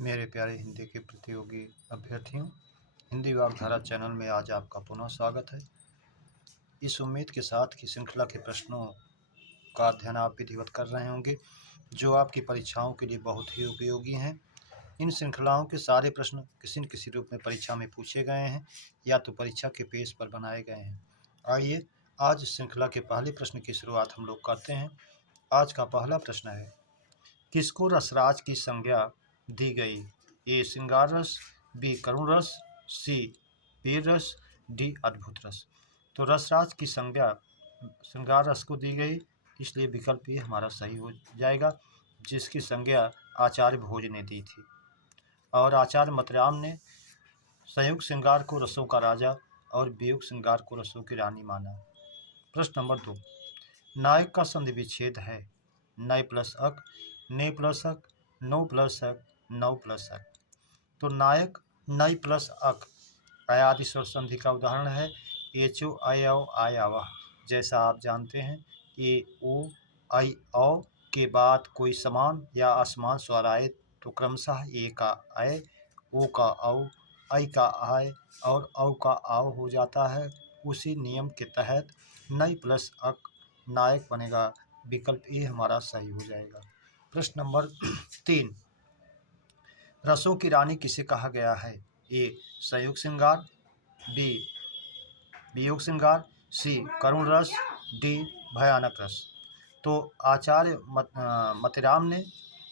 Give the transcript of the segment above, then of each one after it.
मेरे प्यारे हिंदी के प्रतियोगी अभ्यर्थियों, हिंदी वाग्धारा चैनल में आज आपका पुनः स्वागत है। इस उम्मीद के साथ कि श्रृंखला के प्रश्नों का अध्ययन आप विधिवत कर रहे होंगे, जो आपकी परीक्षाओं के लिए बहुत ही उपयोगी हैं। इन श्रृंखलाओं के सारे प्रश्न किसी न किसी रूप में परीक्षा में पूछे गए हैं या तो परीक्षा के पेज पर बनाए गए हैं। आइए आज इस श्रृंखला के पहले प्रश्न की शुरुआत हम लोग करते हैं। आज का पहला प्रश्न है, किसको रसराज की संज्ञा दी गई? ए श्रृंगार रस, बी करुण रस, सी वीर रस, डी अद्भुत रस। तो रसराज की संज्ञा श्रृंगार रस को दी गई, इसलिए विकल्प ए हमारा सही हो जाएगा, जिसकी संज्ञा आचार्य भोज ने दी थी। और आचार्य मतराम ने संयुक्त श्रृंगार को रसों का राजा और वियोग श्रृंगार को रसों की रानी माना। प्रश्न नंबर 2, नायक का संधि विच्छेद है? नय प्लस अक, ने प्लस अक, नो प्लस अक, नौ प्लस अक। तो नायक नय प्लस अक अयादि स्वर संधि का उदाहरण है। एचो अयव आयावह। जैसा आप जानते हैं, ए ओ ऐ औ के बाद कोई समान या असमान स्वर आए तो क्रमशः ए का अय, ओ का औ, ऐ का आय और औ का आव हो जाता है। उसी नियम के तहत नय प्लस अक नायक बनेगा। विकल्प ए हमारा सही हो जाएगा। प्रश्न नंबर 3, रसों की रानी किसे कहा गया है? ए संयुक्त श्रृंगार, बी वियोग श्रृंगार, सी करुण रस, डी भयानक रस। तो आचार्य मतराम ने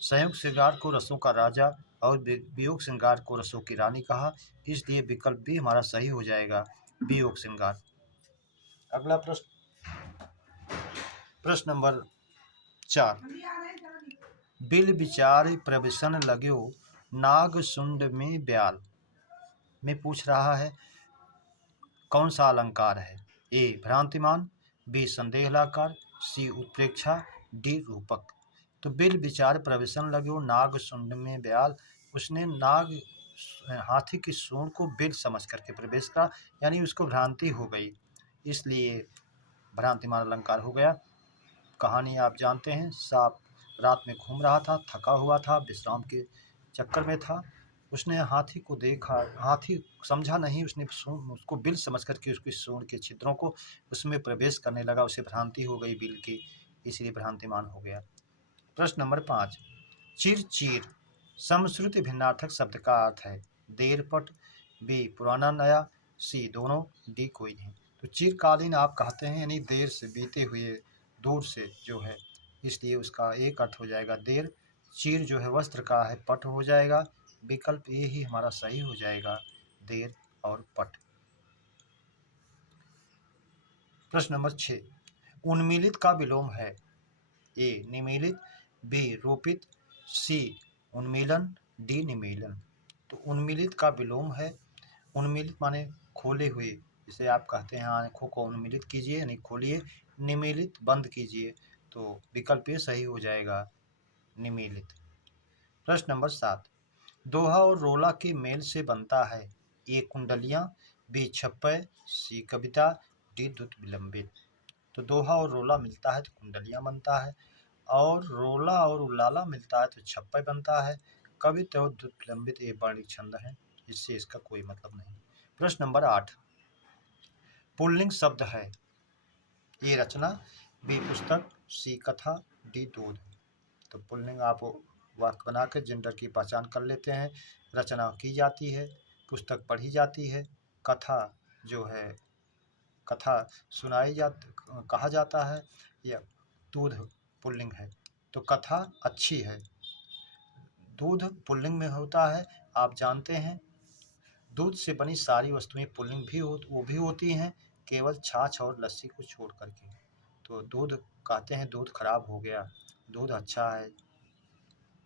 संयुक्त श्रृंगार को रसों का राजा और वियोग श्रृंगार को रसों की रानी कहा, इसलिए विकल्प बी हमारा सही हो जाएगा, वियोग श्रृंगार। अगला प्रश्न नंबर 4, बिल विचार प्रविशन लग्यो नाग सुंड में ब्याल में पूछ रहा है, कौन सा अलंकार है? ए भ्रांतिमान, बी संदेहलाकार, सी उत्प्रेक्षा, डी रूपक। तो बिल विचार प्रविशन लग्यो नाग सुंड में ब्याल, उसने नाग हाथी की सूंड को बिल समझ करके प्रवेश करा, यानी उसको भ्रांति हो गई, इसलिए भ्रांतिमान अलंकार हो गया। कहानी आप जानते हैं, सांप रात में घूम रहा था, थका हुआ था, विश्राम के चक्कर में था। उसने हाथी को देखा, हाथी समझा नहीं, उसने उसको बिल समझ करके उसकी सूंड के छिद्रों को उसमें प्रवेश करने लगा, उसे भ्रांति हो गई बिल की, इसलिए भ्रांतिमान हो गया। प्रश्न नंबर 5, चिर चीर समश्रुति भिन्नार्थक शब्द का अर्थ है? देर पट, बी पुराना नया, सी दोनों, डी कोई नहीं। तो चिरकालीन आप कहते हैं, यानी देर से, बीते हुए, दूर से जो है, इसलिए उसका एक अर्थ हो जाएगा देर। चीर जो है वस्त्र का है, पट हो जाएगा। विकल्प ए ही हमारा सही हो जाएगा, देर और पट। प्रश्न नंबर 6, उन्मीलित का विलोम है? ए निमीलित, बी रूपित, सी उन्मीलन, डी निमीलन। तो उन्मीलित का विलोम है, उन्मीलित माने खोले हुए, जिसे आप कहते हैं आंखों को उन्मीलित कीजिए, यानी खोलिए, निमीलित बंद कीजिए, तो विकल्प ए सही हो जाएगा, निमीलित। प्रश्न नंबर 7, दोहा और रोला के मेल से बनता है? ए कुंडलियां, बी छप्पय, सी कविता, डी द्रुत विलंबित। तो दोहा और रोला मिलता है तो कुंडलियां बनता है, और रोला और उल्लाला मिलता है तो छप्पय बनता है। कविता और द्रुत विलंबित ये वर्णिक छंद है, इससे इसका कोई मतलब नहीं। प्रश्न नंबर 8, पुल्लिंग शब्द है? ए रचना, बी पुस्तक, सी कथा, डी दूध। तो पुल्लिंग आप वाक्य बनाकर जेंडर की पहचान कर लेते हैं। रचना की जाती है, पुस्तक पढ़ी जाती है, कथा जो है कथा सुनाई कहा जाता है, या दूध पुल्लिंग है, तो कथा अच्छी है। दूध पुल्लिंग में होता है, आप जानते हैं, दूध से बनी सारी वस्तुएं पुल्लिंग वो भी होती हैं, केवल छाछ और लस्सी को छोड़ करके। तो दूध कहते हैं, दूध खराब हो गया, दूध अच्छा है।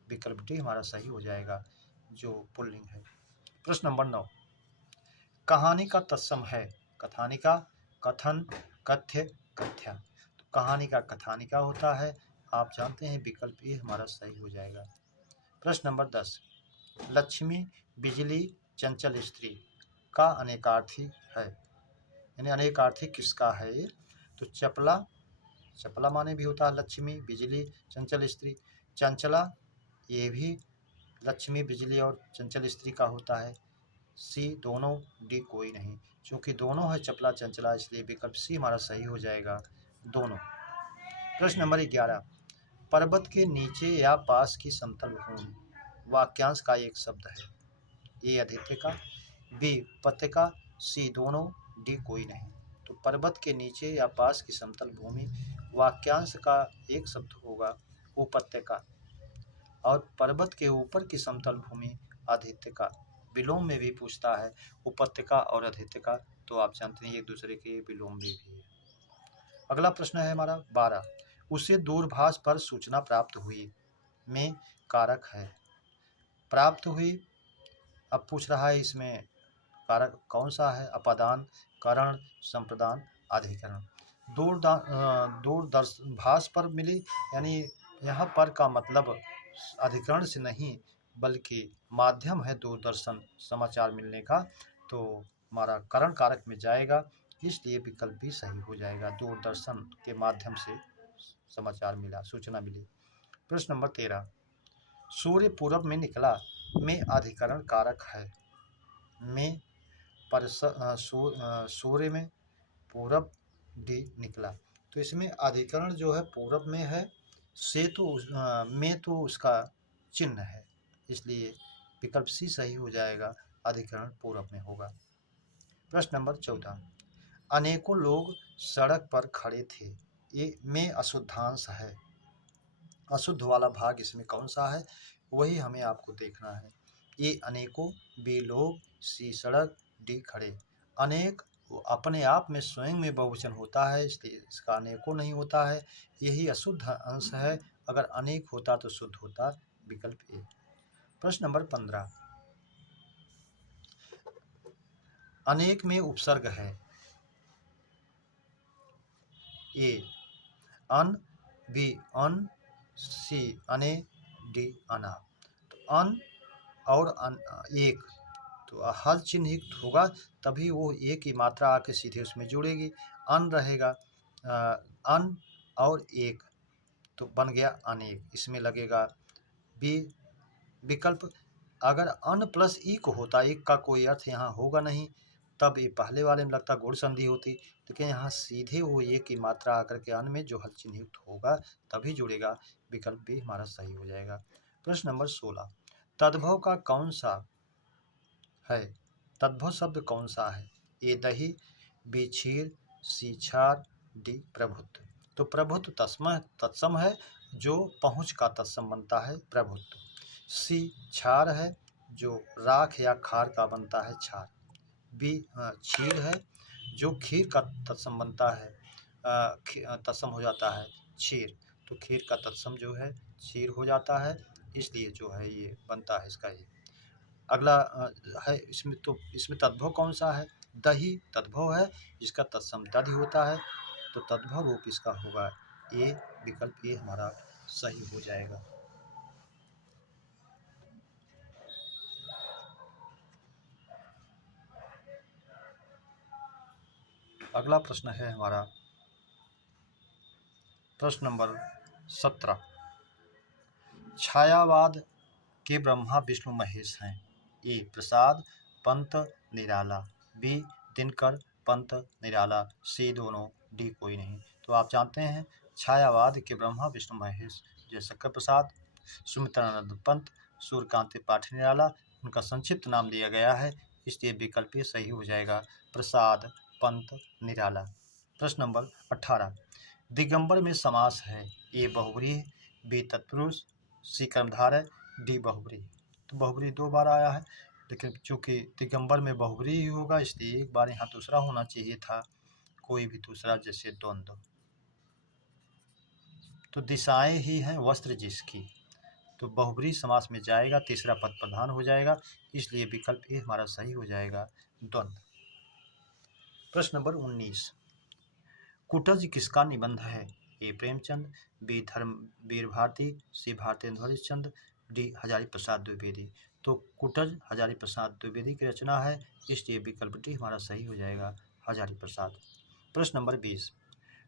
विकल्प डी हमारा सही हो जाएगा, जो पुल्लिंग है। प्रश्न नंबर 9, कहानी का तत्सम है? कथानिका, कथन, कथ्य, कथ्या। तो कहानी का कथानिका होता है, आप जानते हैं, विकल्प ए हमारा सही हो जाएगा। प्रश्न नंबर 10, लक्ष्मी, बिजली, चंचल स्त्री का अनेकार्थी है, यानी अनेकार्थी किसका है ये? तो चपला, चपला माने भी होता है लक्ष्मी, बिजली, चंचल स्त्री, चंचला ये भी लक्ष्मी बिजली और चंचल स्त्री का होता है। सी दोनों, डी कोई नहीं। चूंकि दोनों है चपला चंचला, इसलिए विकल्प सी हमारा सही हो जाएगा, दोनों। प्रश्न नंबर 11, पर्वत के नीचे या पास की समतल भूमि वाक्यांश का एक शब्द है। ए आदित्य का, बी उपत्यका, सी दोनों, डी कोई नहीं। तो पर्वत के नीचे या पास की समतल भूमि वाक्यांश का एक शब्द होगा उपत्यका, और पर्वत के ऊपर की समतल भूमि आदित्यका। विलोम में भी पूछता है उपत्यका और आदित्यका, तो आप जानते हैं एक दूसरे के विलोम में भी है। अगला प्रश्न है हमारा 12, उसे दूरभाष पर सूचना प्राप्त हुई में कारक है। प्राप्त हुई, अब पूछ रहा है इसमें कारक कौन सा है। अपादान, करण, संप्रदान, अधिकरण। दूरभाष पर मिली, यानी यहाँ पर का मतलब अधिकरण से नहीं बल्कि माध्यम है दूरदर्शन समाचार मिलने का, तो हमारा करण कारक में जाएगा, इसलिए विकल्प भी सही हो जाएगा। दूरदर्शन के माध्यम से समाचार मिला, सूचना मिली। प्रश्न नंबर 13, सूर्य पूरब में निकला में अधिकरण कारक है। में पर सूर्य में पूरब डी निकला, तो इसमें अधिकरण जो है पूरब में है, से तो में तो उसका चिन्ह है, इसलिए विकल्प सी सही हो जाएगा, अधिकरण पूरब में होगा। प्रश्न नंबर 14, अनेकों लोग सड़क पर खड़े थे, ये में अशुद्धांश है। अशुद्ध वाला भाग इसमें कौन सा है, वही हमें आपको देखना है। ए अनेकों, बी लोग, सी सड़क, डी खड़े। अनेक अपने आप में स्वयं में बहुवचन होता है, इसलिए इसका अनेकों नहीं होता है, यही अशुद्ध अंश है। अगर अनेक होता तो शुद्ध होता, विकल्प ए। प्रश्न नंबर 15, अनेक में उपसर्ग है। ए अन, बी अन, सी अने, डी अना। तो अन और एक, तो हल चिन्ह युक्त होगा तभी वो एक की मात्रा आके सीधे उसमें जुड़ेगी। अन रहेगा, अन और एक, तो बन गया अनेक, इसमें लगेगा बी विकल्प। अगर अन प्लस ई को होता, एक का कोई अर्थ यहाँ होगा नहीं, तब ये पहले वाले में लगता गुण संधि होती, लेकिन यहाँ सीधे वो एक की मात्रा आकर के अन में जो हल चिन्ह युक्त होगा तभी जुड़ेगा, विकल्प भी हमारा सही हो जाएगा। प्रश्न नंबर 16, तद्भव का कौन सा है। तद्भव शब्द कौन सा है। ए दही, बी क्षीर, सी छार, डी प्रभुत्व। तो प्रभुत्व तत्सम है, जो पहुँच का तत्सम बनता है प्रभुत्व। सी छार है, जो राख या खार का बनता है छार। बी क्षीर है, जो खीर का तत्सम बनता है, तत्सम हो जाता है क्षीर, तो खीर का तत्सम जो है क्षीर हो जाता है, इसलिए जो है ये बनता है इसका ये। अगला है इसमें तद्भव कौन सा है। दही तद्भव है, इसका तत्सम दधि होता है, तो तद्भव रूप इसका होगा ए, विकल्प ए हमारा सही हो जाएगा। अगला प्रश्न है हमारा प्रश्न नंबर 17, छायावाद के ब्रह्मा विष्णु महेश हैं। ए प्रसाद, पंत, निराला, बी दिनकर, पंत, निराला, सी दोनों, डी कोई नहीं। तो आप जानते हैं छायावाद के ब्रह्मा विष्णु महेश जयशंकर प्रसाद, सुमित्रानंद पंत, सूर्यकांत त्रिपाठी निराला, उनका संक्षिप्त नाम दिया गया है, इसलिए विकल्प ये सही हो जाएगा, प्रसाद, पंत, निराला। प्रश्न नंबर 18, दिगंबर में समास है। ए बहुव्रीहि, बी तत्पुरुष, सी कर्मधारय, डी बहुव्रीहि। तो बहुव्रीहि 2 बार आया है, लेकिन चूंकि दिगंबर में बहुव्रीहि ही होगा, इसलिए एक बार यहाँ दूसरा होना चाहिए था, कोई भी दूसरा, जैसे द्वंद्व। तो दिशाएं ही हैं वस्त्र जिसकी, तो बहुव्रीहि समास में जाएगा, तीसरा पद प्रधान हो जाएगा, इसलिए विकल्प ए हमारा सही हो जाएगा, द्वंद्व। प्रश्न नंबर 19, कुटज किसका निबंध है। ए प्रेमचंद, बी धर्मवीर भारती, सी भारतेंदु हरिश्चंद्र, डी हजारी प्रसाद द्विवेदी। तो कुटज हजारी प्रसाद द्विवेदी की रचना है, इसलिए विकल्प डी हमारा सही हो जाएगा, हजारी प्रसाद। प्रश्न नंबर 20,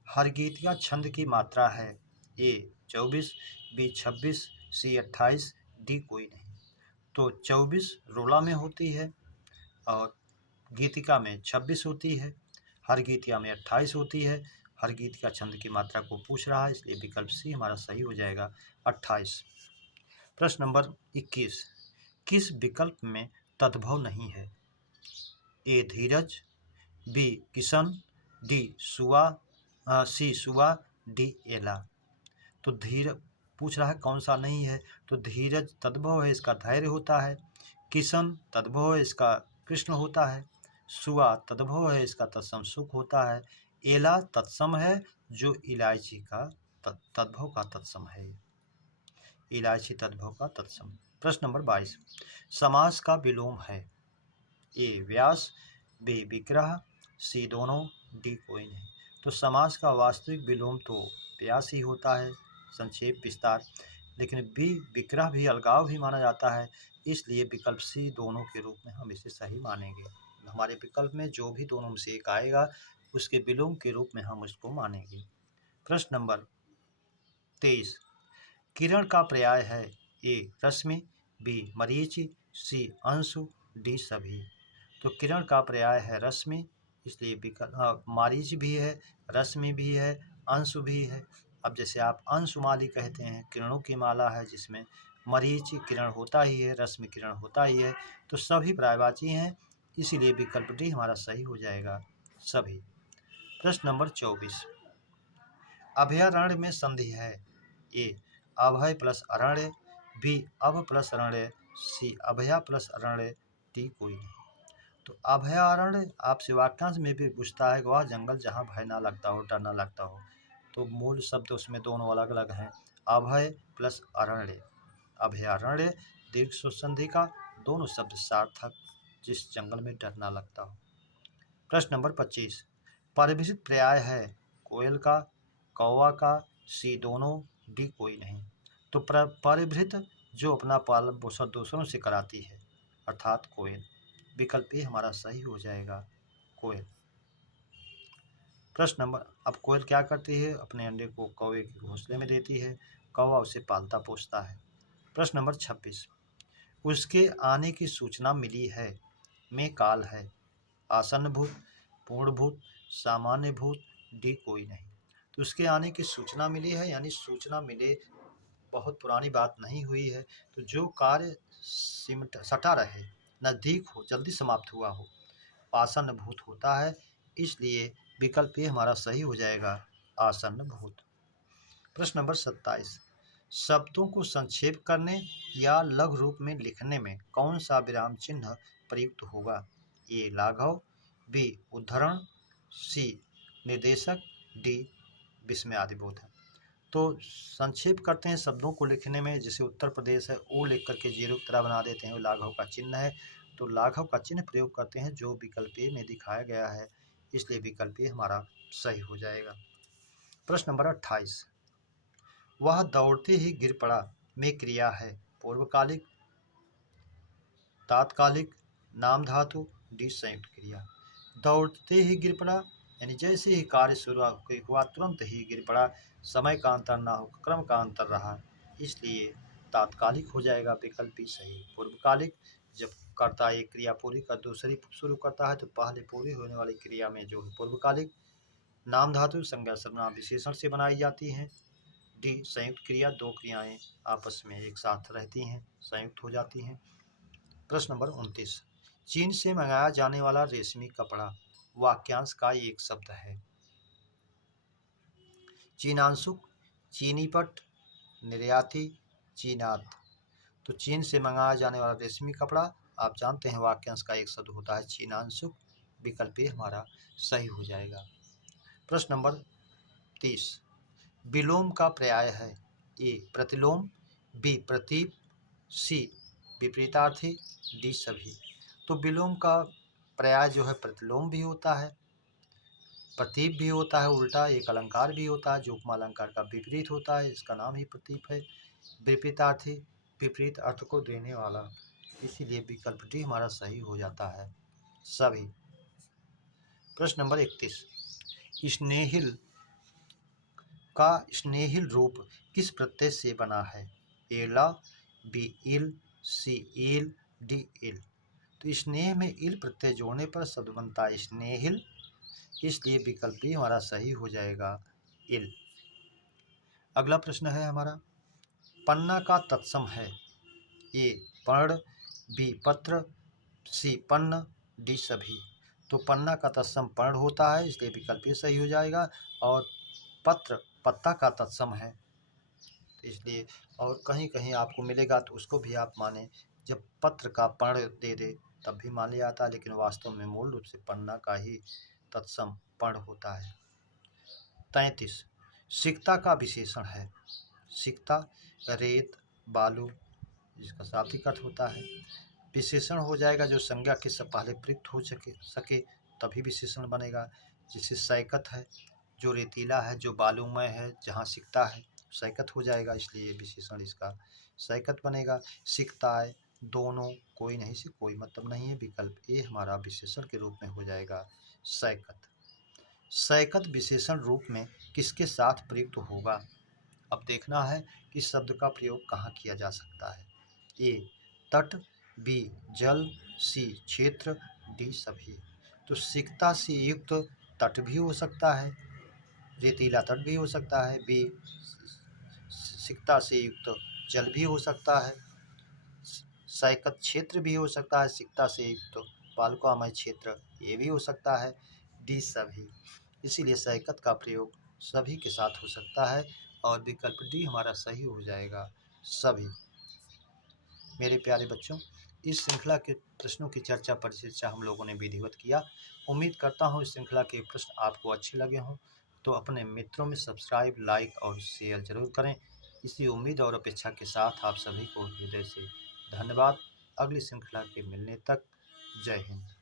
हरगीतिया छंद की मात्रा है। ए 24, बी 26, सी 28, डी कोई नहीं। तो 24 रोला में होती है और गीतिका में 26 होती है। हर गीतिका में 28 होती है। हर गीतिका छंद की मात्रा को पूछ रहा है, इसलिए विकल्प सी हमारा सही हो जाएगा 28। प्रश्न नंबर 21, किस विकल्प में तद्भव नहीं है? ए धीरज, बी किशन, डी सुआ, सी सुआ, डी एला। तो धीर पूछ रहा है कौन सा नहीं है, तो धीरज तद्भव है, इसका धैर्य होता है। किशन तद्भव है, इसका कृष्ण होता है। सुआ तद्भव है, इसका तत्सम सुख होता है। एला तत्सम है, जो इलायची का तद्भव का तत्सम है। इलायची तद्भव का तत्सम। प्रश्न नंबर 22, समास का विलोम है? ए व्यास, बी विग्रह, सी दोनों, डी कोई नहीं। तो समास का वास्तविक विलोम तो व्यास ही होता है, संक्षेप विस्तार, लेकिन बी विग्रह भी अलगाव भी माना जाता है, इसलिए विकल्प सी दोनों के रूप में हम इसे सही मानेंगे। हमारे विकल्प में जो भी दोनों में से एक आएगा उसके विलोम के रूप में हम उसको मानेंगे। प्रश्न नंबर 23, किरण का पर्याय है? ए रश्मि, बी मरीचि, सी अंशु, डी सभी। तो किरण का पर्याय है रश्मि, इसलिए विकल्प मारीच भी है, रश्मि भी है, अंशु भी है। अब जैसे आप अंशुमाली कहते हैं, किरणों की माला है जिसमें मरीच किरण होता ही है, रश्मि किरण होता ही है, तो सभी पर्यायवाची हैं, इसीलिए विकल्प डी हमारा सही हो जाएगा, सभी। प्रश्न नंबर 24, अभयारण्य में संधि है? ए अभय प्लस अरण्य, बी अभ प्लस अरण्य, सी अभया प्लस अरण्य, डी कोई नहीं। तो अभयारण्य आपसे वाक्यांश में भी पूछता है, वह जंगल जहाँ भय ना लगता हो, डर ना लगता हो। तो मूल शब्द उसमें दोनों अलग अलग हैं, अभय प्लस अरण्य। अभयारण्य दीर्घ संधि का, दोनों शब्द सार्थक, जिस जंगल में डर ना लगता हो। प्रश्न नंबर 25, परिभ्रमित पर्याय है? कोयल का, कौवा का, सी दोनों, डी कोई नहीं। तो परिभ्रमित जो अपना पालन पोषण दूसरों से कराती है, अर्थात कोयल। विकल्प ए हमारा सही हो जाएगा, कोयल। प्रश्न नंबर, अब कोयल क्या करती है? अपने अंडे को कौवे के घोंसले में देती है, कौवा उसे पालता पोसता है। प्रश्न नंबर 26, उसके आने की सूचना मिली है में काल है? आसन्न भूत, पूर्ण भूत, सामान्य भूत, डी कोई नहीं। तो उसके आने की सूचना मिली है, यानी सूचना मिले, बहुत पुरानी बात नहीं हुई है, तो जो कार्य सटा रहे, नज़दीक हो, जल्दी समाप्त हुआ हो, आसन्न भूत होता है, इसलिए विकल्प ए हमारा सही हो जाएगा, आसन्न भूत। प्रश्न नंबर 27, शब्दों को संक्षेप करने या लघु रूप में लिखने में कौन सा विराम चिन्ह प्रयुक्त होगा? ए लाघव, बी उद्धरण, सी निर्देशक, डी विस्मयादिबोधक। तो संक्षेप करते हैं शब्दों को लिखने में, जैसे उत्तर प्रदेश है, ओ लिख करके जीरो की तरह बना देते हैं, वो लाघव का चिन्ह है, तो लाघव का चिन्ह प्रयोग करते हैं, जो विकल्प ए में दिखाया गया है, इसलिए विकल्प ए हमारा सही हो जाएगा। प्रश्न नंबर 28, वह दौड़ते ही गिर पड़ा में क्रिया है? पूर्वकालिक, तात्कालिक, नाम धातु, डी संयुक्त क्रिया। दौड़ते ही गिर पड़ा यानी जैसे ही कार्य शुरू हुआ तुरंत ही गिर पड़ा, समय का अंतर ना हो, क्रम का अंतर रहा, इसलिए तात्कालिक हो जाएगा, विकल्प भी सही। पूर्वकालिक, जब कर्ता एक क्रिया पूरी कर दूसरी शुरू करता है तो पहले पूरी होने वाली क्रिया में जो पूर्वकालिक। नाम धातु संज्ञा सर्वनाम विशेषण से बनाई जाती हैं। डी संयुक्त क्रिया, दो क्रियाएं आपस में एक साथ रहती हैं, संयुक्त हो जाती हैं। प्रश्न नंबर 29, चीन से मंगाया जाने वाला रेशमी कपड़ा वाक्यांश का एक शब्द है? चीनांशुक, चीनीपट, निर्याती, चीनात। तो चीन से मंगाया जाने वाला रेशमी कपड़ा, आप जानते हैं वाक्यांश का एक शब्द होता है चीनांशुक, विकल्प ए हमारा सही हो जाएगा। प्रश्न नंबर 30, विलोम का पर्याय है? ए प्रतिलोम, बी प्रतीप, सी विपरीतार्थी, डी सभी। तो विलोम का पर्याय जो है प्रतिलोम भी होता है, प्रतीप भी होता है, उल्टा एक अलंकार भी होता है जो उपमा अलंकार का विपरीत होता है, इसका नाम ही प्रतीप है। विपरीतार्थी, विपरीत अर्थ को देने वाला, इसीलिए विकल्प डी हमारा सही हो जाता है, सभी। प्रश्न नंबर 31, स्नेहिल का स्नेहिल रूप किस प्रत्यय से बना है? ए ला, बी इल, सी ईल, डी इल। तो स्नेह में इल प्रत्यय जोड़ने पर शब्द बनता है स्नेहिल, इसलिए विकल्प बी हमारा सही हो जाएगा इल। अगला प्रश्न है हमारा, पन्ना का तत्सम है ए पर्ण, बी पत्र, सी पन्न, डी सभी। तो पन्ना का तत्सम पर्ण होता है, इसलिए विकल्प ये सही हो जाएगा। और पत्र पत्ता का तत्सम है, इसलिए और कहीं कहीं आपको मिलेगा तो उसको भी आप माने, जब पत्र का पर्ण दे दे तब भी मान लिया जाता है, लेकिन वास्तव में मूल रूप से पन्ना का ही तत्सम पर्ण होता है। 33 सिकता का विशेषण है। सिकता रेत, बालू, जिसका शाब्दिक अर्थ होता है। विशेषण हो जाएगा जो संज्ञा के से पहले प्रयुक्त हो सके तभी विशेषण बनेगा। जैसे सैकत है, जो रेतीला है, जो बालूमय है, जहाँ सिकता है सैकत हो जाएगा, इसलिए विशेषण इसका सैकत बनेगा। सिकताए, दोनों, कोई नहीं से कोई मतलब नहीं है, विकल्प ए हमारा विशेषण के रूप में हो जाएगा सैकत। सैकत विशेषण रूप में किसके साथ प्रयुक्त होगा? अब देखना है कि शब्द का प्रयोग कहाँ किया जा सकता है। ए तट, बी जल, सी क्षेत्र, डी सभी। तो सिकता से युक्त तट भी हो सकता है, रेतीला तट भी हो सकता है, बी सिकता से युक्त जल भी हो सकता है, सैकत क्षेत्र भी हो सकता है, सिकता से युक्त बालुकामय क्षेत्र ये भी हो सकता है, डी सभी। इसीलिए सैकत का प्रयोग सभी के साथ हो सकता है और विकल्प डी हमारा सही हो जाएगा सभी। मेरे प्यारे बच्चों, इस श्रृंखला के प्रश्नों की चर्चा परिचर्चा हम लोगों ने विधिवत किया। उम्मीद करता हूँ इस श्रृंखला के प्रश्न आपको अच्छे लगे हों, तो अपने मित्रों में सब्सक्राइब, लाइक और शेयर जरूर करें। इसी उम्मीद और अपेक्षा के साथ आप सभी को हृदय से धन्यवाद। अगली श्रृंखला के मिलने तक जय हिंद।